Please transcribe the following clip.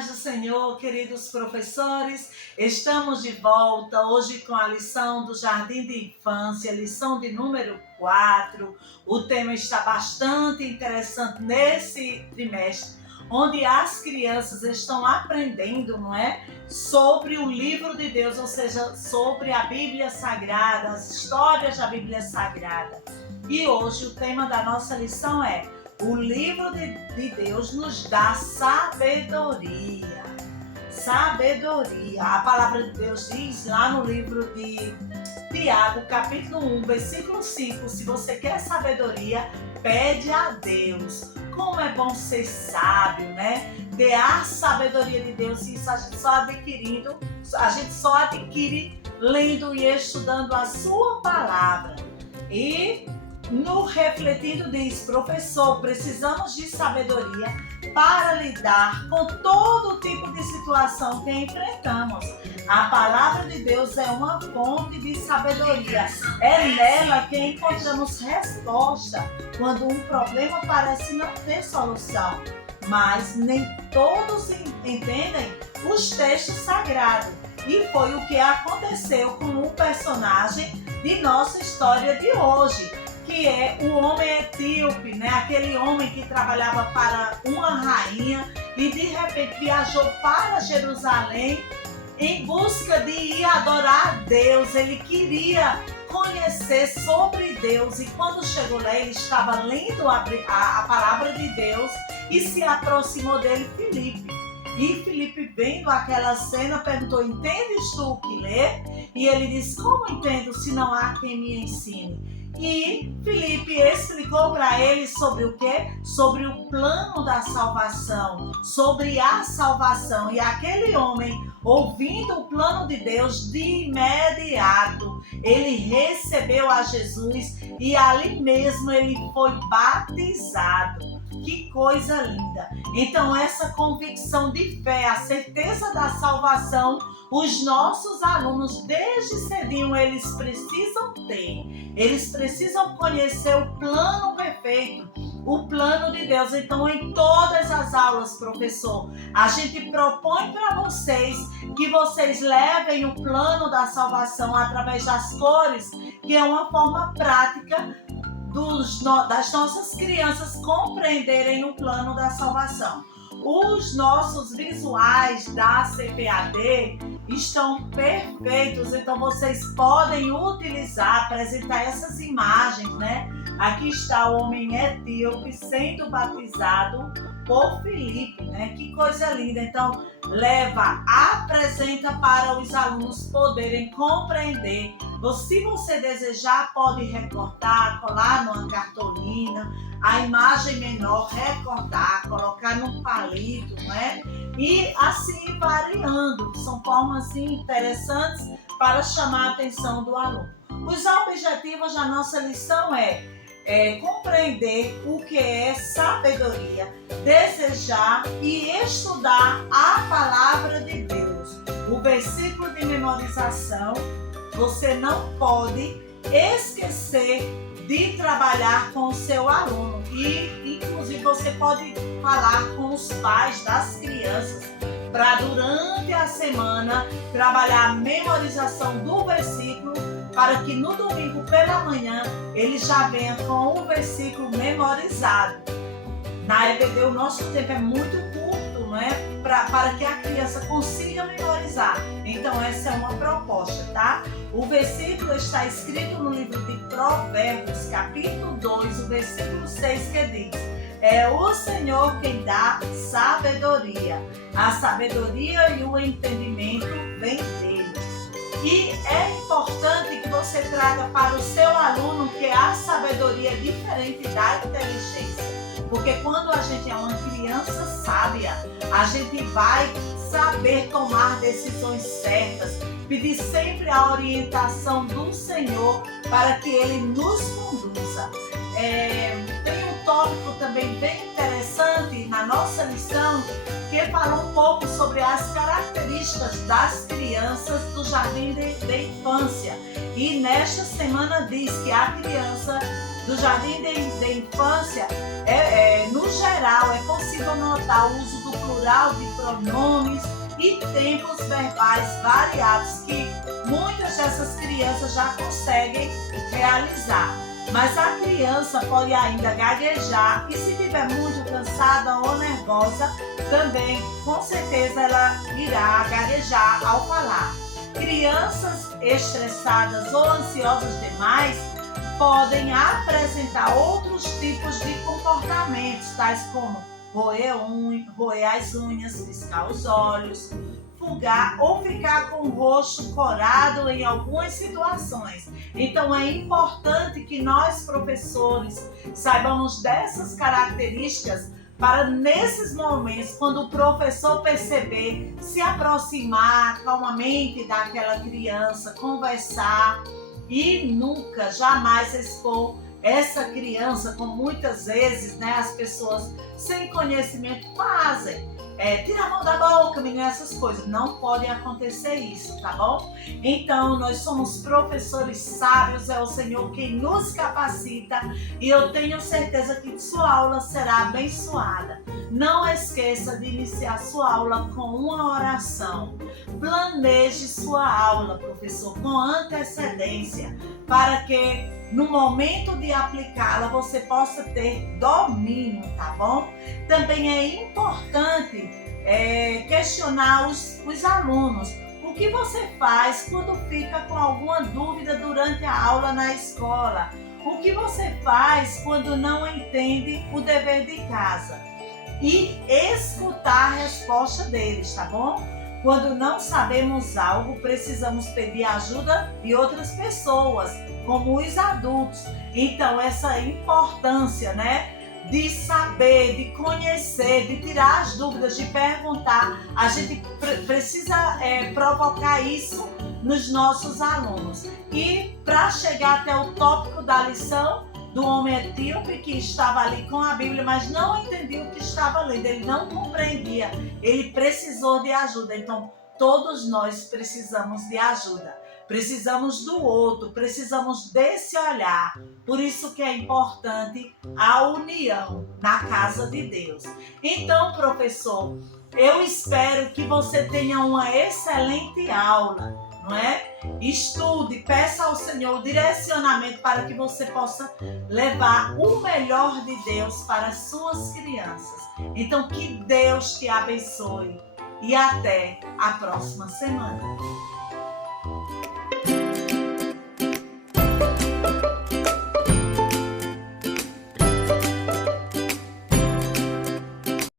paz do Senhor, queridos professores. Estamos de volta hoje com a lição do Jardim de Infância, lição de número 4. O tema está bastante interessante nesse trimestre, onde as crianças estão aprendendo, não é? Sobre o livro de Deus, ou seja, sobre a Bíblia Sagrada, as histórias da Bíblia Sagrada. E hoje o tema da nossa lição é: o livro de Deus nos dá sabedoria. Sabedoria. A palavra de Deus diz lá no livro de Tiago, capítulo 1, versículo 5, se você quer sabedoria, pede a Deus. Como é bom ser sábio, né? Ter a sabedoria de Deus, isso a gente só adquire lendo e estudando a sua palavra. E no refletindo diz: professor, precisamos de sabedoria para lidar com todo tipo de situação que enfrentamos. A palavra de Deus é uma fonte de sabedoria. É nela que encontramos resposta quando um problema parece não ter solução. Mas nem todos entendem os textos sagrados. E foi o que aconteceu com o personagem de nossa história de hoje, que é o homem etíope, né? Aquele homem que trabalhava para uma rainha e de repente viajou para Jerusalém em busca de ir adorar a Deus. Ele queria conhecer sobre Deus e quando chegou lá ele estava lendo a palavra de Deus e se aproximou dele Filipe. E Filipe, vendo aquela cena, perguntou: entendes tu o que lê? E ele disse: como entendo se não há quem me ensine? E Filipe explicou para ele sobre o quê? Sobre o plano da salvação, sobre a salvação. E aquele homem, ouvindo o plano de Deus, de imediato, ele recebeu a Jesus e ali mesmo ele foi batizado. Que coisa linda! Então essa convicção de fé, a certeza da salvação, os nossos alunos desde cedinho eles precisam ter. Eles precisam conhecer o plano perfeito, o plano de Deus. Então em todas as aulas, professor, a gente propõe para vocês que vocês levem o plano da salvação através das cores, que é uma forma prática das nossas crianças compreenderem o plano da salvação. Os nossos visuais da CPAD estão perfeitos, então vocês podem utilizar, apresentar essas imagens, né? Aqui está o homem etíope sendo batizado por Filipe, né? Que coisa linda! Então, apresenta para os alunos poderem compreender. Se você desejar, pode recortar, colar numa cartolina, a imagem menor, recortar, colocar num palito, não é? E assim variando. São formas interessantes para chamar a atenção do aluno. Os objetivos da nossa lição é compreender o que é sabedoria, desejar e estudar a palavra de Deus. O versículo de memorização, você não pode esquecer de trabalhar com o seu aluno e, inclusive, você pode falar com os pais das crianças para, durante a semana, trabalhar a memorização do versículo, para que no domingo pela manhã ele já venha com o versículo memorizado. Na EBD o nosso tempo é muito curto, não é? Para que a criança consiga memorizar. Então essa é uma proposta, tá? O versículo está escrito no livro de Provérbios, capítulo 2, o versículo 6, que diz: é o Senhor quem dá sabedoria. A sabedoria e o entendimento vêm dele. E é importante que você traga para o seu aluno que a sabedoria é diferente da inteligência. Porque quando a gente é uma criança sábia, a gente vai saber tomar decisões certas, pedir sempre a orientação do Senhor para que Ele nos conduza. Tem um tópico também bem interessante na nossa lição, que fala um pouco sobre as características das crianças do jardim de infância. E nesta semana diz que a criança do jardim de infância, no geral, é possível notar o uso do plural de pronomes e tempos verbais variados que muitas dessas crianças já conseguem realizar. Mas a criança pode ainda gaguejar e, se estiver muito cansada ou nervosa, também com certeza ela irá gaguejar ao falar. Crianças estressadas ou ansiosas demais podem apresentar outros tipos de comportamentos, tais como roer as unhas, piscar os olhos, fugar ou ficar com o rosto corado em algumas situações. Então é importante que nós, professores, saibamos dessas características para, nesses momentos, quando o professor perceber, se aproximar calmamente daquela criança, conversar e nunca, jamais expor essa criança, como muitas vezes, as pessoas sem conhecimento fazem. Tira a mão da boca, menina, essas coisas. Não pode acontecer isso, tá bom? Então, nós somos professores sábios, é o Senhor quem nos capacita e eu tenho certeza que sua aula será abençoada. Não esqueça de iniciar sua aula com uma oração. Planeje sua aula, professor, com antecedência, para que no momento de aplicá-la você possa ter domínio, tá bom? Também é importante questionar os alunos. O que você faz quando fica com alguma dúvida durante a aula na escola? O que você faz quando não entende o dever de casa? E escutar a resposta deles, tá bom? Quando não sabemos algo, precisamos pedir ajuda de outras pessoas, como os adultos. Então, essa importância, de saber, de conhecer, de tirar as dúvidas, de perguntar, a gente precisa provocar isso nos nossos alunos. E para chegar até o tópico da lição, do homem etíope que estava ali com a Bíblia, mas não entendia o que estava lendo, ele não compreendia, ele precisou de ajuda. Então, todos nós precisamos de ajuda, precisamos do outro, precisamos desse olhar. Por isso que é importante a união na casa de Deus. Então, professor, eu espero que você tenha uma excelente aula, não é? Estude, peça ao Senhor direcionamento para que você possa levar o melhor de Deus para as suas crianças. Então, que Deus te abençoe e até a próxima semana.